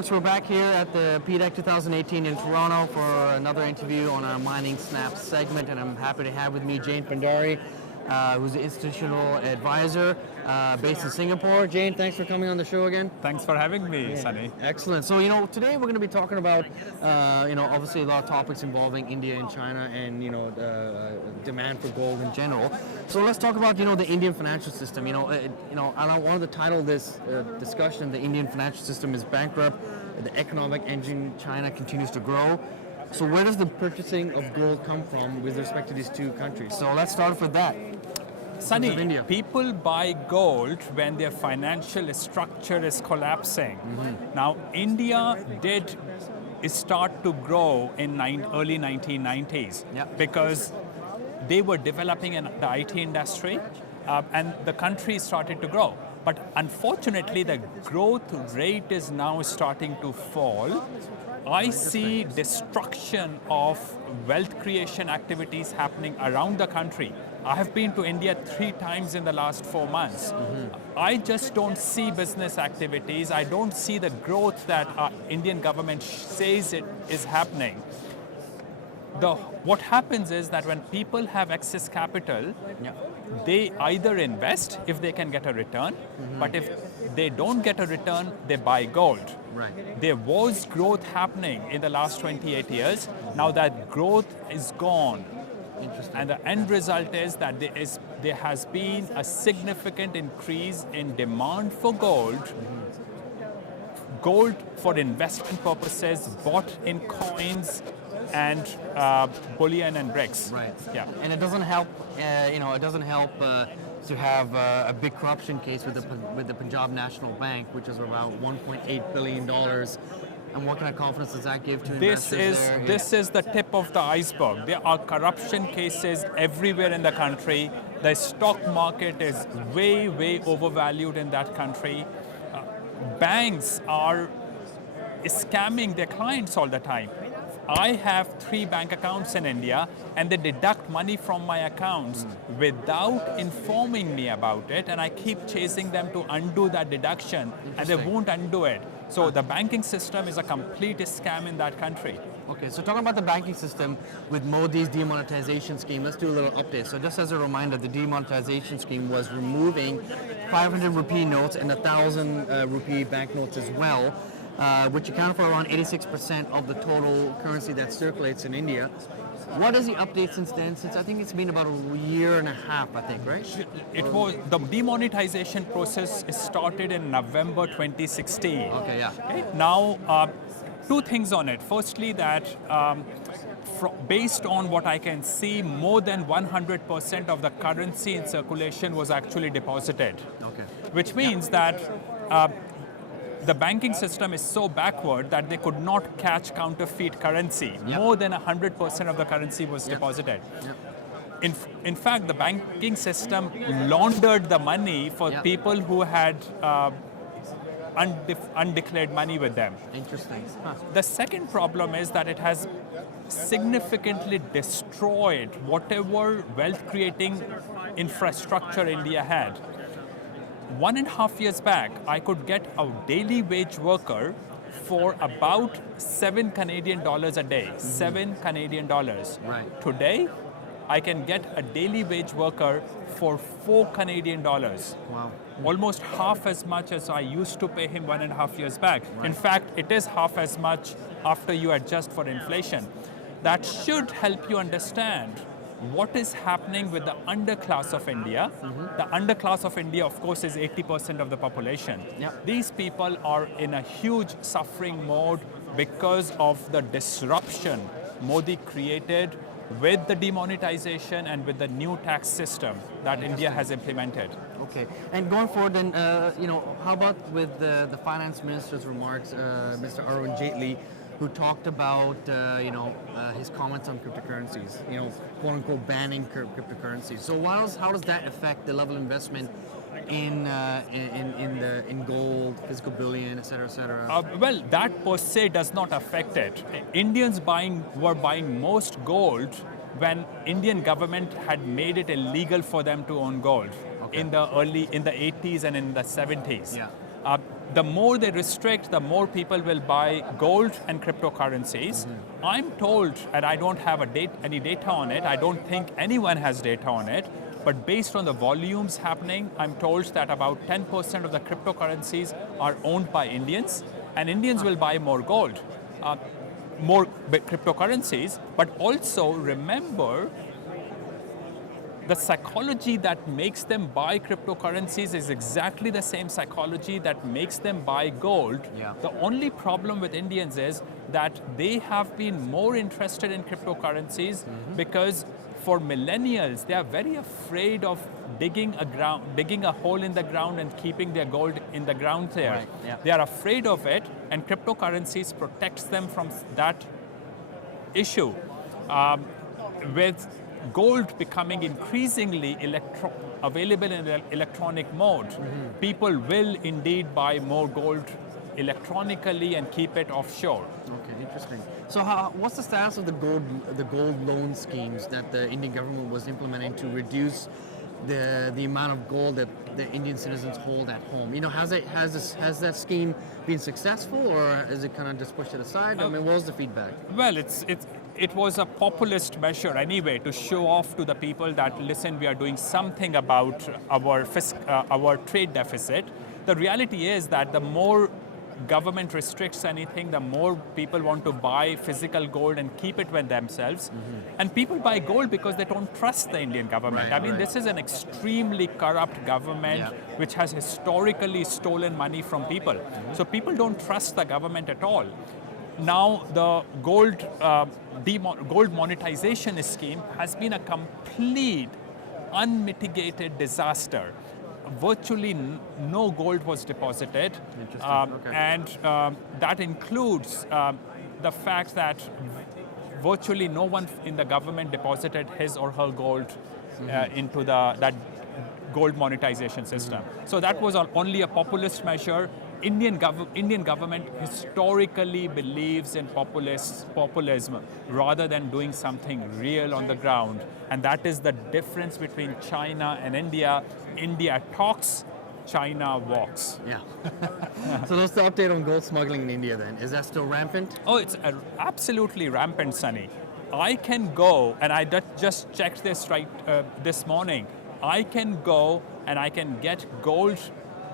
folks, we're back here at the PDAC 2018 in Toronto for another interview on our Mining Snap segment, and I'm happy to have with me Jane Pandari, who's an institutional advisor based in Singapore. Jane, thanks for coming on the show again. Thanks for having me, Sunny. Excellent. So, today we're going to be talking about, obviously a lot of topics involving India and China and, demand for gold in general. So let's talk about, the Indian financial system. I wanted to title this discussion, the Indian financial system is bankrupt, the economic engine China continues to grow. So where does the purchasing of gold come from with respect to these two countries? So let's start with that. Sunny, people buy gold when their financial structure is collapsing. Mm-hmm. Now, India did start to grow in early 1990s because they were developing in the IT industry and the country started to grow. But unfortunately, the growth rate is now starting to fall. I see destruction of wealth creation activities happening around the country. I have been to India 3 times in the last 4 months. Mm-hmm. I just don't see business activities. I don't see the growth that our Indian government says it is happening. What happens is that when people have excess capital, they either invest if they can get a return, but if they don't get a return, they buy gold. Right. There was growth happening in the last 28 years. Now that growth is gone. And the end result is that there has been a significant increase in demand for gold. Gold for investment purposes, bought in coins and bullion and bricks. Right. Yeah. And it doesn't help. To have a big corruption case with the Punjab National Bank, which is around $1.8 billion. And what kind of confidence does that give to investors there? This is the tip of the iceberg. There are corruption cases everywhere in the country. The stock market is way, way overvalued in that country. Banks are scamming their clients all the time. I have 3 bank accounts in India and they deduct money from my accounts without informing me about it, and I keep chasing them to undo that deduction and they won't undo it. So the banking system is a complete scam in that country. Okay, so talking about the banking system with Modi's demonetization scheme, let's do a little update. So just as a reminder, the demonetization scheme was removing 500 rupee notes and 1,000 rupee banknotes as well. Which account for around 86% of the total currency that circulates in India. What is the update since then? Since I think it's been about a year and a half, I think, right? It was the demonetization process started in November 2016. Okay, yeah. Okay? Now, 2 things on it. Firstly, that based on what I can see, more than 100% of the currency in circulation was actually deposited. Okay. Which means that the banking system is so backward that they could not catch counterfeit currency. More than 100% of the currency was deposited. In fact, the banking system laundered the money for people who had undeclared money with them. Interesting. Huh. The second problem is that it has significantly destroyed whatever wealth-creating infrastructure India had. 1.5 years back, I could get a daily wage worker for about 7 Canadian dollars a day. 7 Canadian dollars. Right. Today, I can get a daily wage worker for 4 Canadian dollars. Wow. Almost half as much as I used to pay him 1.5 years back. Right. In fact, it is half as much after you adjust for inflation. That should help you understand what is happening with the underclass of India. The underclass of India, of course, is 80% of the population. These people are in a huge suffering mode because of the disruption Modi created with the demonetization and with the new tax system that India has implemented. Okay, and going forward then, how about with the finance minister's remarks, Mr. Arun Jaitley, who talked about, his comments on cryptocurrencies, quote unquote banning cryptocurrencies. So how does that affect the level of investment in gold, physical bullion, et cetera, et cetera? Well, that per se does not affect it. Indians were buying most gold when Indian government had made it illegal for them to own gold in the 80s and in the 70s. The more they restrict, the more people will buy gold and cryptocurrencies. I'm told, and I don't have any data on it, I don't think anyone has data on it, but based on the volumes happening, I'm told that about 10% of the cryptocurrencies are owned by Indians, and Indians will buy more gold, more cryptocurrencies, but also remember the psychology that makes them buy cryptocurrencies is exactly the same psychology that makes them buy gold. Yeah. The only problem with Indians is that they have been more interested in cryptocurrencies because for millennials, they are very afraid of digging a hole in the ground and keeping their gold in the ground there. Right, yeah. They are afraid of it, and cryptocurrencies protects them from that issue. With gold becoming increasingly available in electronic mode, people will indeed buy more gold electronically and keep it offshore. Okay, interesting. So what's the status of the gold loan schemes that the Indian government was implementing to reduce the amount of gold that the Indian citizens hold at home? You know, has that scheme been successful, or is it kind of just pushed it aside? I mean, what was the feedback? Well, it was a populist measure anyway to show off to the people that, listen, we are doing something about our trade deficit. The reality is that the more government restricts anything, the more people want to buy physical gold and keep it with themselves. And people buy gold because they don't trust the Indian government. Right, I mean, this is an extremely corrupt government which has historically stolen money from people. So people don't trust the government at all. Now the gold monetization scheme has been a complete, unmitigated disaster. Virtually no gold was deposited, and that includes the fact that virtually no one in the government deposited his or her gold into that gold monetization system. So that was only a populist measure. Indian government historically believes in populism rather than doing something real on the ground. And that is the difference between China and India. India talks, China walks. Yeah. So what's the update on gold smuggling in India then? Is that still rampant? Oh, it's absolutely rampant, Sunny. I can go, and I just checked this this morning. I can go and I can get gold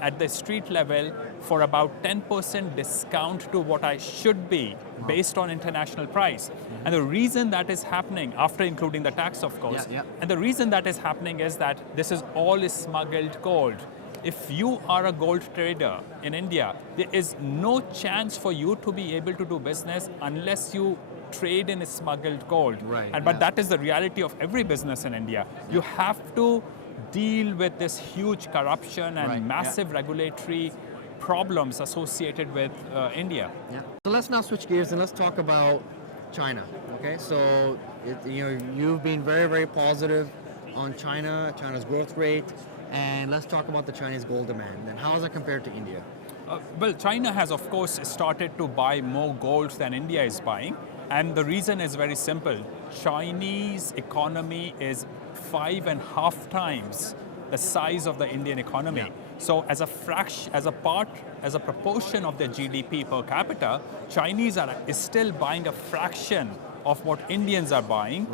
at the street level for about 10% discount to what I should be based on international price. And the reason that is happening, after including the tax of course, and the reason that is happening is that this is all smuggled gold. If you are a gold trader in India, there is no chance for you to be able to do business unless you trade in smuggled gold. But that is the reality of every business in India. You have to deal with this huge corruption and massive regulatory problems associated with India. So let's now switch gears and let's talk about China. Okay, so you've been very, very positive on China's growth rate, and let's talk about the Chinese gold demand. And how is that compared to India? Well, China has of course started to buy more gold than India is buying, and the reason is very simple. Chinese economy is 5.5 times the size of the Indian economy. So as a proportion of their GDP per capita, Chinese is still buying a fraction of what Indians are buying.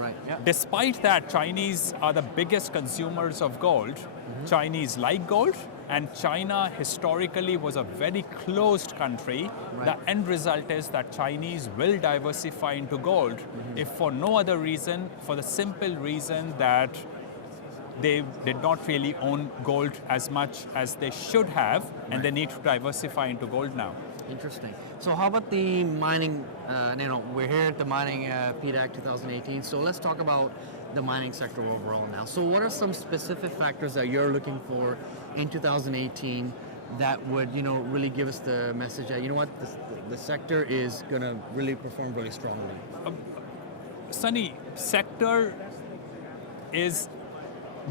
Despite that, Chinese are the biggest consumers of gold. Chinese like gold, and China historically was a very closed country. The end result is that Chinese will diversify into gold, if for no other reason, for the simple reason that they did not really own gold as much as they should have, and they need to diversify into gold now. Interesting. So how about the mining? We're here at the mining PDAC 2018, so let's talk about the mining sector overall now. So what are some specific factors that you're looking for in 2018 that would, really give us the message that, the sector is going to really perform really strongly? Sunny, sector is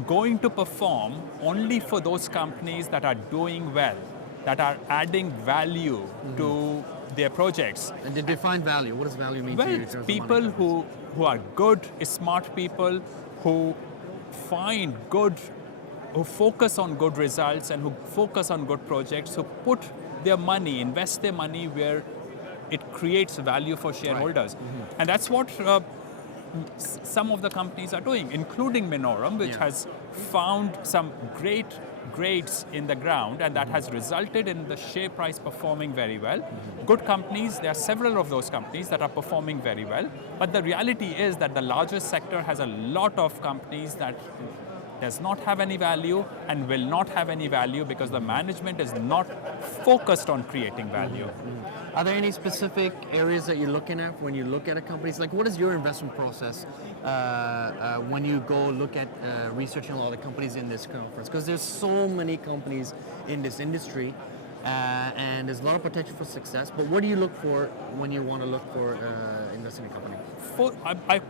going to perform only for those companies that are doing well, that are adding value to their projects. And to define value, what does value mean to you? Well, people who are good, smart people, who focus on good results and who focus on good projects, who put their money, invest their money where it creates value for shareholders. And that's what some of the companies are doing, including Minoram, which has found some great grades in the ground, and that has resulted in the share price performing very well. Good companies, there are several of those companies that are performing very well, but the reality is that the larger sector has a lot of companies that does not have any value and will not have any value because the management is not focused on creating value. Are there any specific areas that you're looking at when you look at a company? Like, what is your investment process when you go look at researching a lot of companies in this conference? Because there's so many companies in this industry, and there's a lot of potential for success. But what do you look for when you want to look for investing in a company? I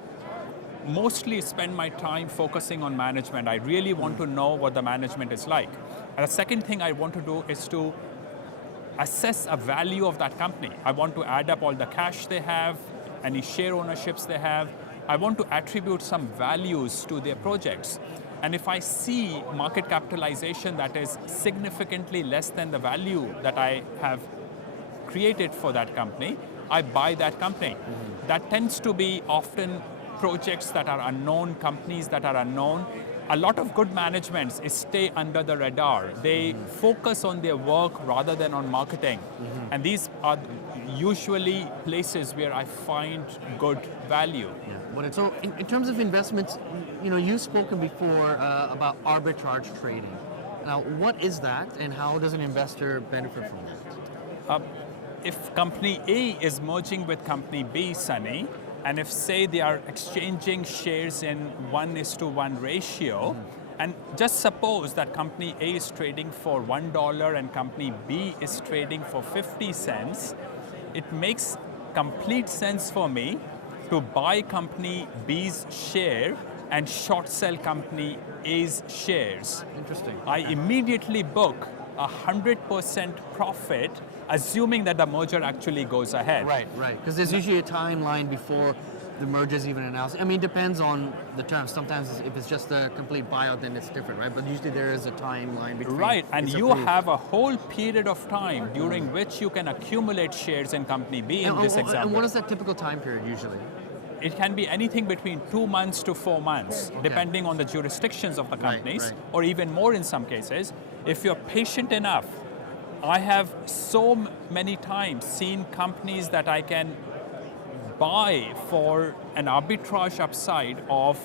mostly spend my time focusing on management. I really want to know what the management is like. And the second thing I want to do is to assess a value of that company. I want to add up all the cash they have, any share ownerships they have. I want to attribute some values to their projects. And if I see market capitalization that is significantly less than the value that I have created for that company, I buy that company. That tends to be often projects that are unknown, companies that are unknown. A lot of good managements stay under the radar. They focus on their work rather than on marketing. And these are usually places where I find good value. So in terms of investments, you've spoken before about arbitrage trading. Now, what is that and how does an investor benefit from that? If company A is merging with company B, Sunny, and if, say, they are exchanging shares in 1:1 ratio, and just suppose that company A is trading for $1 and company B is trading for 50 cents, it makes complete sense for me to buy company B's share and short sell company A's shares. Interesting. I immediately book 100% profit, assuming that the merger actually goes ahead. Right. Because there's usually a timeline before the merger is even announced. I mean, it depends on the terms. Sometimes if it's just a complete buyout, then it's different, right? But usually there is a timeline between. Right, and you have a whole period of time during which you can accumulate shares in company B in this example. And what is that typical time period usually? It can be anything between 2 months to 4 months, depending on the jurisdictions of the companies, or even more in some cases. If you're patient enough, I have so many times seen companies that I can buy for an arbitrage upside of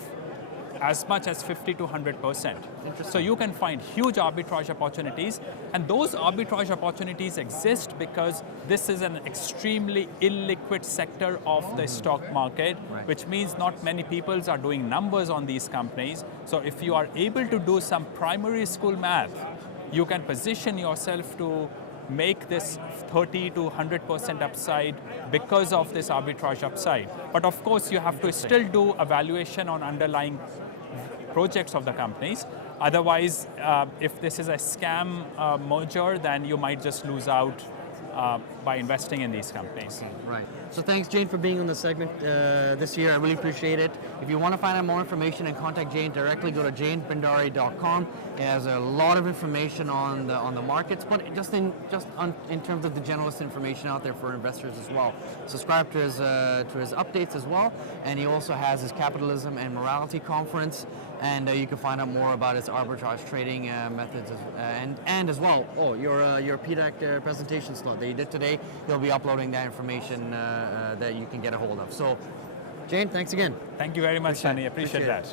as much as 50 to 100%. So you can find huge arbitrage opportunities, and those arbitrage opportunities exist because this is an extremely illiquid sector of the stock market, which means not many people are doing numbers on these companies. So if you are able to do some primary school math, you can position yourself to make this 30 to 100% upside because of this arbitrage upside. But of course, you have to still do a valuation on underlying projects of the companies. Otherwise, if this is a scam merger, then you might just lose out by investing in these companies. Right. So thanks, Jane, for being on the segment this year. I really appreciate it. If you want to find out more information and contact Jane directly, go to janebhandari.com. It has a lot of information on the markets, but just in terms of the generalist information out there for investors as well. Subscribe to his updates as well, and he also has his Capitalism and Morality Conference. And you can find out more about his arbitrage trading methods and as well. Oh, your PDAC presentation slot that you did today, he'll be uploading that information that you can get a hold of. So, Jane, thanks again. Thank you very much, Sunny. Appreciate that.